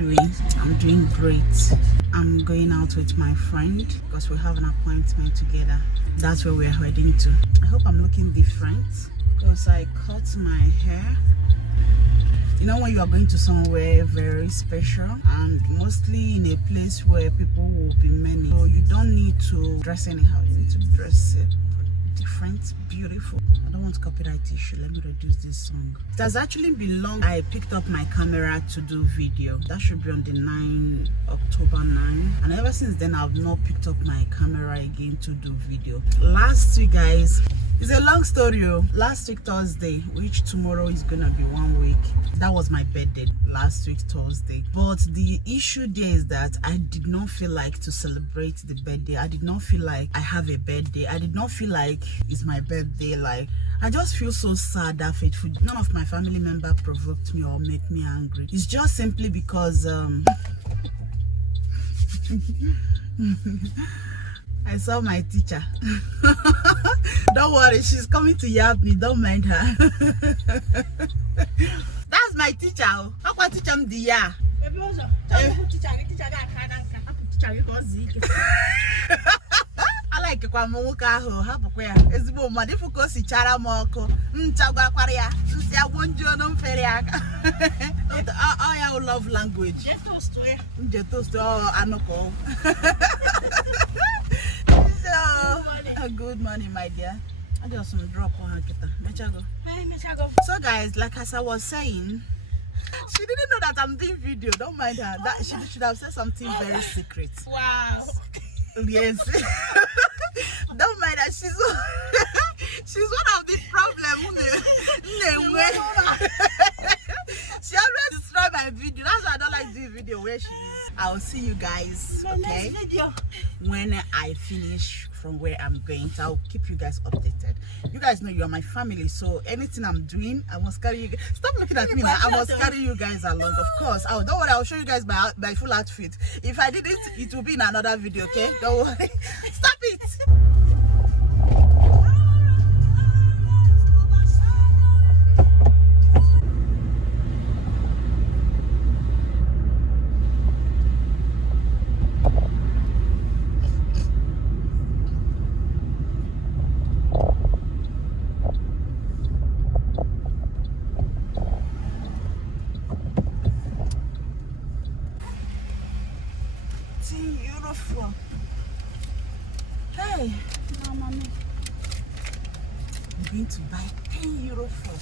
doing? I'm doing great. I'm going out with my friend because we have an appointment together. That's where we're heading to. I hope I'm looking different because I cut my hair. You know, when you are going to somewhere very special and mostly in a place where people will be many, so you don't need to dress anyhow. You need to dress different, beautiful. I don't want copyright issue. Let me reduce this song. It has actually been long. I picked up my camera to do video. That should be on the October 9. And ever since then, I've not picked up my camera again to do video. Last week, guys, it's a long story. Last week Thursday, which tomorrow is gonna be 1 week, that was my birthday last week Thursday. But the issue there is that I did not feel like to celebrate the birthday. I did not feel like I have a birthday. I did not feel like it's my birthday. Like, I just feel so sad that faithful. None of my family member provoked me or made me angry. It's just simply because I saw my teacher. Don't worry, she's coming to yab me. Don't mind her. That's my teacher. How can teach him the year? I like it when I have a queer. It's more difficult to chara moko. Chagwaria. I won't join them feriak. I love language. Just Anoko. So, good morning, my dear. I just some drop on her. So, guys, like as I was saying, she didn't know that I'm doing video. Don't mind her. That she should have said something very secret. Wow. Yes. Don't mind her. She's one of the problems. She always destroy my video. That's why I don't like doing video where she is. I'll see you guys, okay, when I finish from where I'm going. So I'll keep you guys updated. You guys know you're my family, so anything I'm doing, I must carry you guys. Stop looking at me now. I must carry you guys along. Of course. Don't worry, I'll show you guys my full outfit. If I didn't, it will be in another video, okay? Don't worry. Stop it. 10 euro for. Hey, no, mommy. I'm going to buy 10 euro for.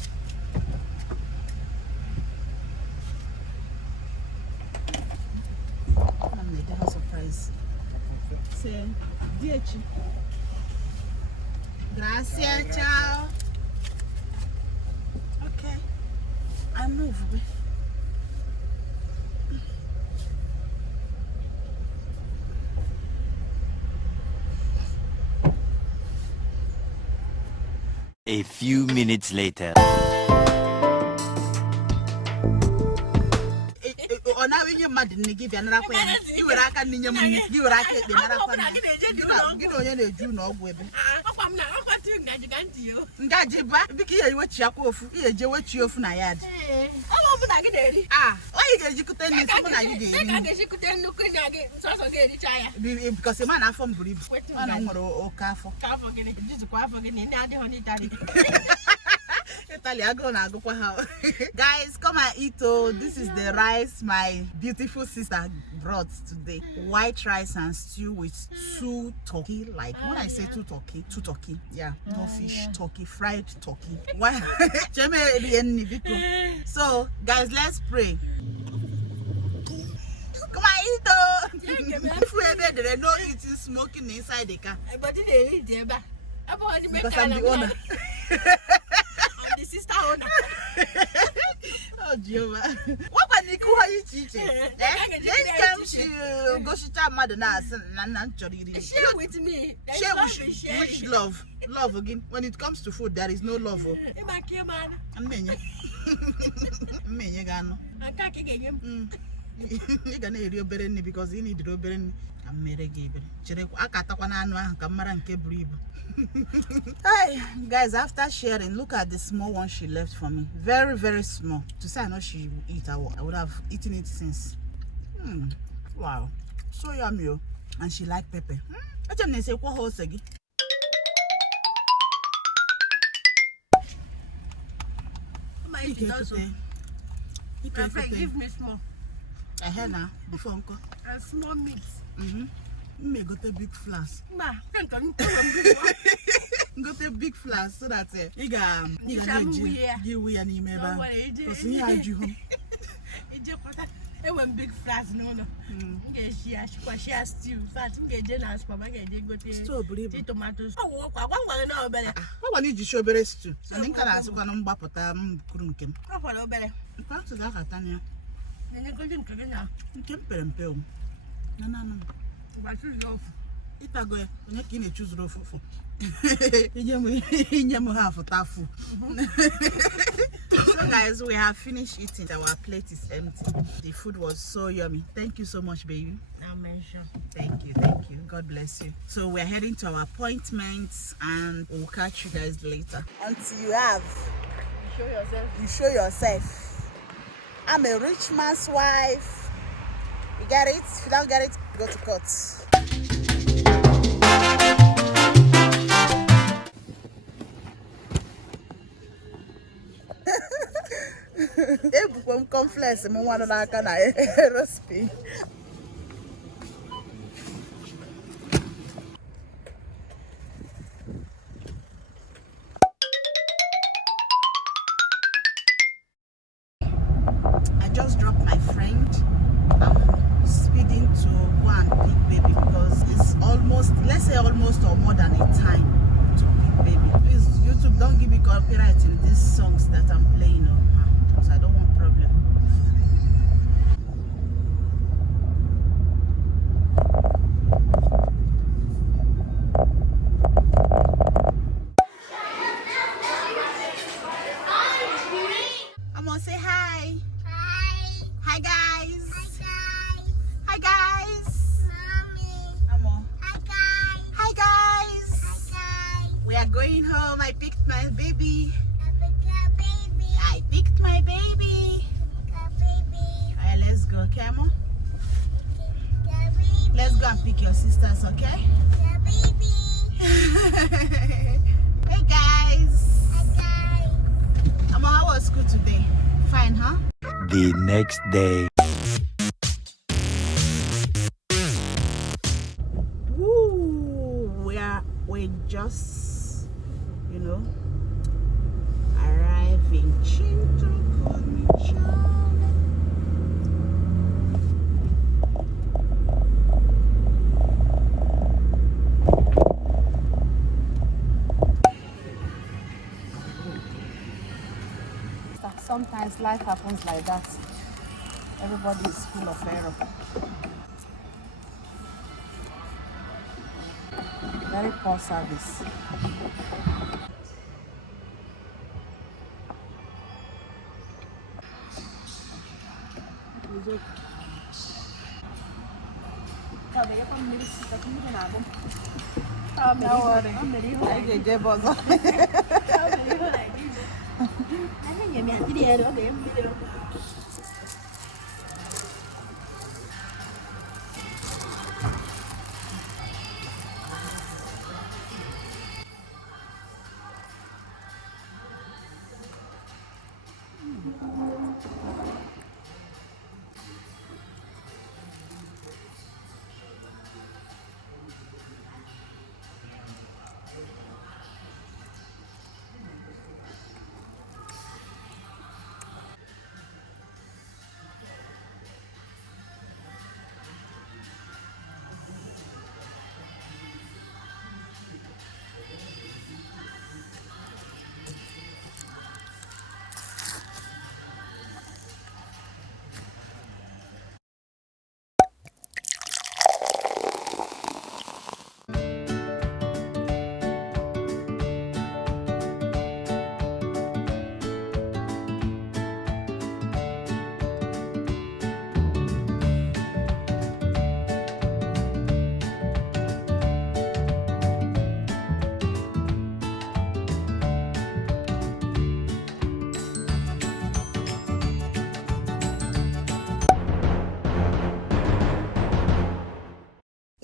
I'm going to have a surprise. Say, Dieci. Gracias, ciao. Okay, I move. A few minutes later. Mad and give you another question. You were I can you were I can another question. You know, you know, women. I'm not going to you. Gajiba, because what you are for, you what you for Nayad. Ah, why you could tell me someone I did. Because a man are from Brib, or Carfo. Guys, come and eat. Oh, this is the rice my beautiful sister brought today. White rice and stew with 2 turkey. Like when I say 2 turkey, yeah, no fish, turkey, fried turkey. Why? So guys, let's pray. Come on, eat. Oh. If we ever there no eating smoking inside the car. Because I'm the owner. The sister owner. Oh, Jehovah. What when you call you teaching? Then comes you go to tell mother now. Share with me. Share which love? Love again. When it comes to food, there is no love. I'm many. Many gano. I can't get him. You're gonna hear your berry because you need your berry. I'm married. I can't talk on an camera and keep. Hi guys, after sharing, look at the small one she left for me. Very, very small. To say I know she will eat, I would have eaten it since. Wow, so yummy. Oh. And she like pepper. I just say what horse again. My friend, give me small. I heard now before uncle. A small mix. Me got a big flask. Ma, can't tell me. Got a big flask so that you can give we an email. Because he had you home. It went big flask, no. She has stew. Fat, get dinner, Papa, get good tomatoes. Oh, I want to know better. What need you show better stew? I think I asked one on Bapota, couldn't Oh, for no better. Perhaps that Tanya. Then you couldn't cook it now. You can't pay them pill. No. But you know, if I go, you can't choose rough for. In your half a tafu. So, guys, we have finished eating. Our plate is empty. The food was so yummy. Thank you so much, baby. I'll mention. Thank you. God bless you. So, we're heading to our appointments and we'll catch you guys later. Until you have, you show yourself. I'm a rich man's wife. You get it? If you don't get it, go to court. Ebukwe confess mo wana n'aka na aerospace. I just dropped my friend. I'm speeding to go and pick baby because it's almost, let's say almost or more than a time to pick baby. Please, YouTube, don't give me copyright in these songs that I'm playing. Because I don't want problem. I'm gonna say hi. Hi guys. Hi guys. Mommy. Hi guys. We are going home. I picked my baby. I picked my baby. Alright, let's go, Camo. Let's go and pick your sisters, okay? Hey guys. Mama, how was school today? Fine, huh? The next day. Woo! We just, arriving. Sometimes life happens like that. Everybody is full of error. Very poor service. Don't worry. I can get buzzer.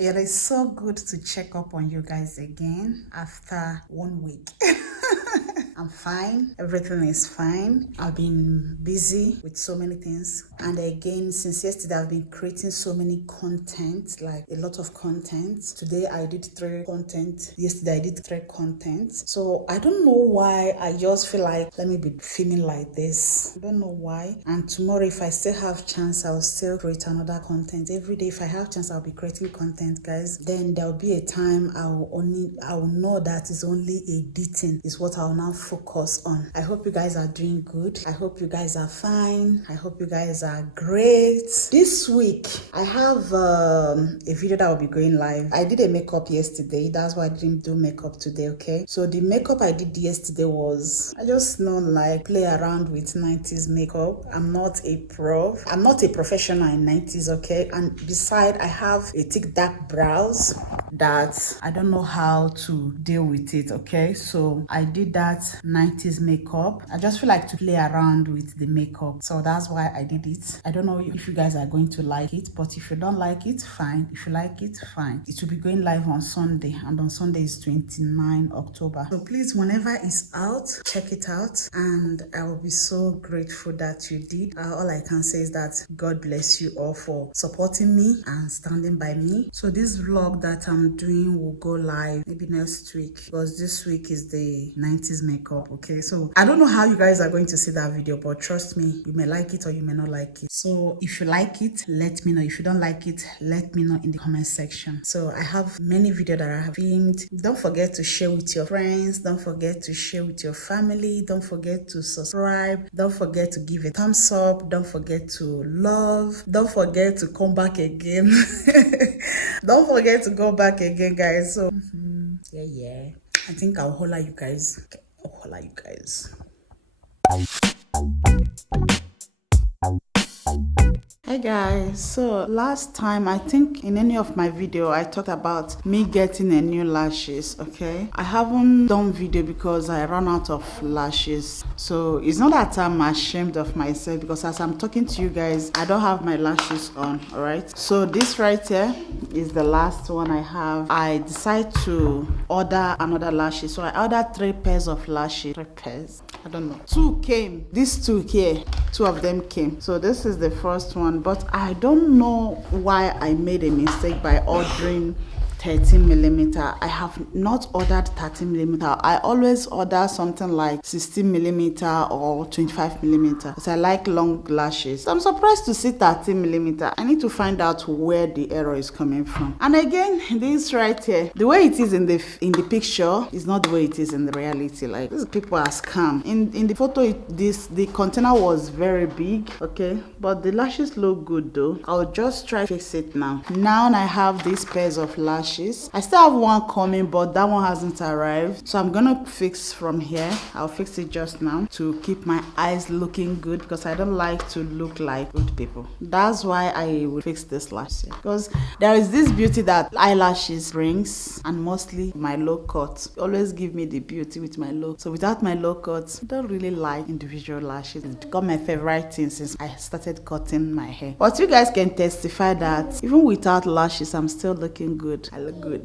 It is so good to check up on you guys again after 1 week. I'm fine. Everything is fine. I've been busy with so many things. And again, since yesterday, I've been creating so many content, like a lot of content. Today, I did 3 content. Yesterday, I did 3 content. So I don't know why. I just feel like, let me be feeling like this. I don't know why. And tomorrow, if I still have chance, I'll still create another content. Every day, if I have chance, I'll be creating content, guys. Then there'll be a time I will know that it's only editing is what I'll now focus on. I hope you guys are doing good. I hope you guys are fine. I hope you guys are great. This week I have a video that will be going live. I did a makeup yesterday. That's why I didn't do makeup today. Okay, so the makeup I did yesterday was, I just know, like, play around with 90s makeup. I'm not a pro. I'm not a professional in 90s. Okay, and beside, I have a thick dark brows that I don't know how to deal with it. Okay, so I did that 90s makeup. I just feel like to play around with the makeup, so that's why I did it. I don't know if you guys are going to like it, but if you don't like it, fine. If you like it, fine. It will be going live on Sunday, and on Sunday is 29 October. So please, whenever it's out, check it out, and I will be so grateful that you did. All I can say is that God bless you all for supporting me and standing by me. So this vlog that I'm doing will go live maybe next week, because this week is the 90s makeup. Okay, so I don't know how you guys are going to see that video, but trust me, you may like it or you may not like it. So if you like it, let me know. If you don't like it, let me know in the comment section. So I have many videos that I have filmed. Don't forget to share with your friends. Don't forget to share with your family. Don't forget to subscribe. Don't forget to give a thumbs up. Don't forget to love. Don't forget to come back again. Don't forget to go back again, guys. So yeah, I think I'll holler you guys. Okay, I'll holler you guys. Hey guys, so last time, I think in any of my video, I talked about me getting a new lashes. Okay, I haven't done video because I ran out of lashes. So it's not that I'm ashamed of myself, because as I'm talking to you guys, I don't have my lashes on. All right, so this right here is the last one I have. I decided to order another lashes, so I ordered 3 pairs of lashes. 3 pairs, I don't know. 2 came. These 2 here, 2 of them came. So this is the first one, but I don't know why I made a mistake by ordering 13mm. I have not ordered 13mm. I always order something like 16mm or 25mm, because I like long lashes. So I'm surprised to see 13mm. I need to find out where the error is coming from. And again, this right here, the way it is in the picture is not the way it is in the reality. Like, these people are scam. In the photo, the container was very big. Okay, but the lashes look good though. I'll just try to fix it now. Now I have these pairs of lashes. I still have one coming, but that one hasn't arrived, so I'm gonna fix from here. I'll fix it just now to keep my eyes looking good, because I don't like to look like good people. That's why I will fix this lash here, because there is this beauty that eyelashes brings, and mostly my low cut always give me the beauty with my low. So without my low cut, I don't really like individual lashes. It's become my favorite thing since I started cutting my hair. But you guys can testify that even without lashes, I'm still looking good. I look good.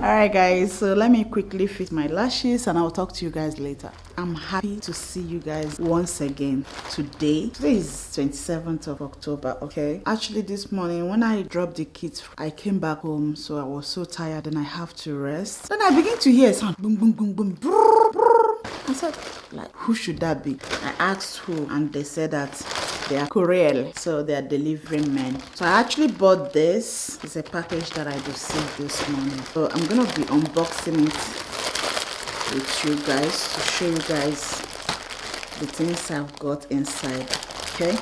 Alright guys, so let me quickly fix my lashes and I'll talk to you guys later. I'm happy to see you guys once again today. Today is 27th of October. Okay, actually this morning when I dropped the kids, I came back home, so I was so tired and I have to rest. Then I begin to hear a sound, boom boom boom boom, brrr, brrr. I said, like, who should that be? I asked who, and they said that they are courier, so they are delivering men. So I actually bought this. It's a package that I received this morning. So I'm gonna be unboxing it with you guys to show you guys the things I've got inside. Okay.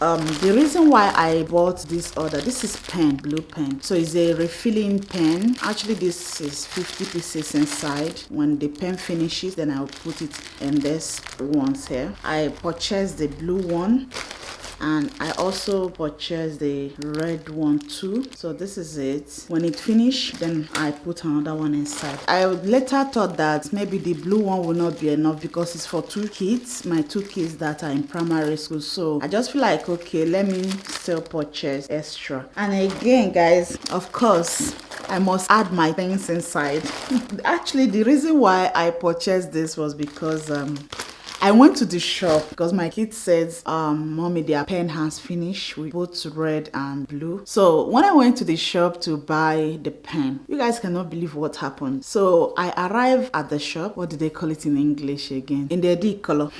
The reason why I bought this order, this is pen, blue pen. So it's a refilling pen. Actually, this is 50 pieces inside. When the pen finishes, then I'll put it in this ones here. I purchased the blue one. And I also purchased the red one too. So this is it. When it finished, then I put another one inside. I later thought that maybe the blue one will not be enough because it's for 2 kids, my 2 kids that are in primary school. So I just feel like, okay, let me still purchase extra. And again, guys, of course, I must add my things inside. Actually, the reason why I purchased this was because I went to the shop because my kid says, mommy, their pen has finished with both red and blue. So when I went to the shop to buy the pen, you guys cannot believe what happened. So I arrived at the shop. What do they call it in English again? In the D color.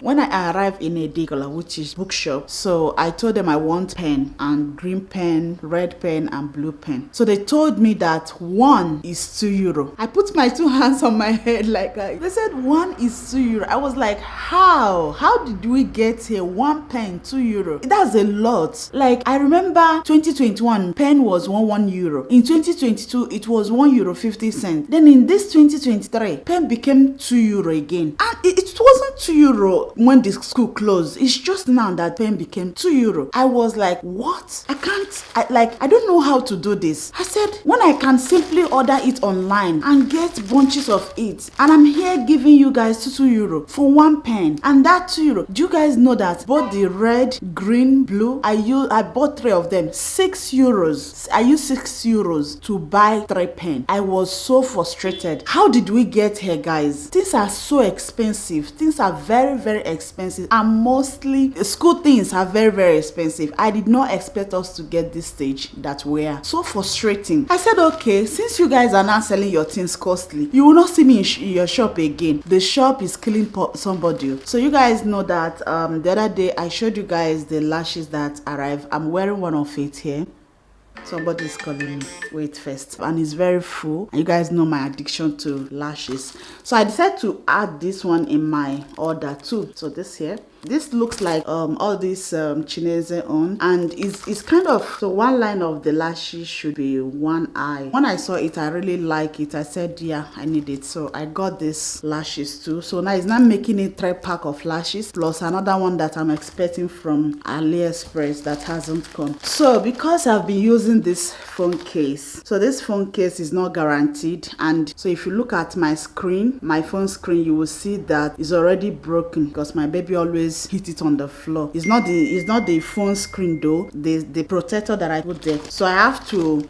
When I arrived in a D color, which is bookshop, so I told them I want pen and green pen, red pen and blue pen. So they told me that one is €2. I put my 2 hands on my head like that. They said one is €2. I was like, how did we get here? 1 pen, €2. That's a lot. Like, I remember 2021 pen was €1. In 2022 it was €1.50. Then in this 2023 pen became €2 again, and it wasn't €2 when the school closed. It's just now that pen became €2. I was like, what? I don't know how to do this. I said, when I can simply order it online and get bunches of it, and I'm here giving you guys €2 for 1 pen, and that €2, do you guys know that both the red, green, blue, I bought 3 of them, €6. I used €6 to buy 3 pen. I was so frustrated. How did we get here, guys? Things are so expensive. Things are very, very expensive, and mostly school things are very, very expensive. I did not expect us to get this stage that we are. So frustrating. I said, okay, since you guys are not selling your things costly, you will not see me in your shop again. The shop is killing somebody. So you guys know that the other day I showed you guys the lashes that arrived. I'm wearing one of it here. Somebody's calling me. Wait first. And it's very full. And you guys know my addiction to lashes. So I decided to add this one in my order too. So this here. This looks like all this Chinese on, and it's kind of, so one line of the lashes should be 1 eye. When I saw it, I really like it. I said, yeah, I need it. So I got this lashes too. So now it's not making it 3 pack of lashes plus another one that I'm expecting from AliExpress that hasn't come. So because I've been using this phone case, so this phone case is not guaranteed, and so if you look at my screen, my phone screen, you will see that it's already broken because my baby always hit it on the floor. It's not the phone screen though, the protector that I put there. So I have to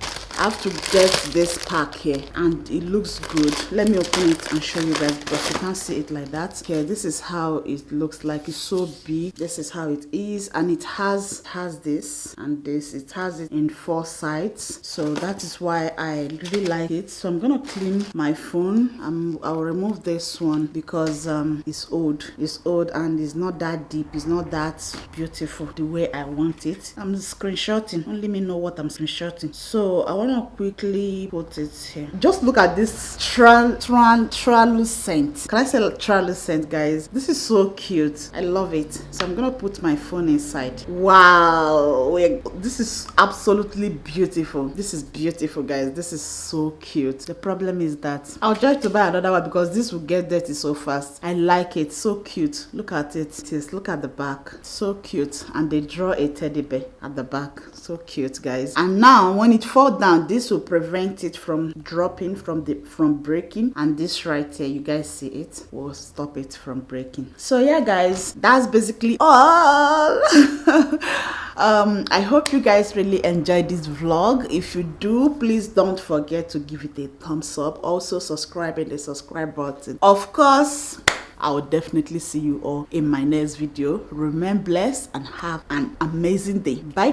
get this pack here, and it looks good. Let me open it and show you guys because you can't see it like that. Okay, this is how it looks like. It's so big. This is how it is, and it has this and this. It has it in 4 sides, so that is why I really like it. So I'm gonna clean my phone. I'll remove this one because it's old and it's not that deep. It's not that beautiful the way I want it. I'm screenshotting. Only me know what I'm screenshotting. So I want to quickly put it here. Just look at this translucent. Can I say translucent, guys? This is so cute. I love it. So I'm gonna put my phone inside. Wow, this is absolutely beautiful. This is beautiful, guys. This is so cute. The problem is that I'll try to buy another one because this will get dirty so fast. I like it. So cute. Look at it. Look at the back. So cute. And they draw a teddy bear at the back. So cute, guys. And now when it falls down, this will prevent it from dropping, from breaking. And this right here, you guys see it, will stop it from breaking. So yeah, guys, that's basically all. I hope you guys really enjoyed this vlog. If you do, please don't forget to give it a thumbs up. Also subscribe in the subscribe button. Of course, I will definitely see you all in my next video. Remain blessed and have an amazing day. Bye.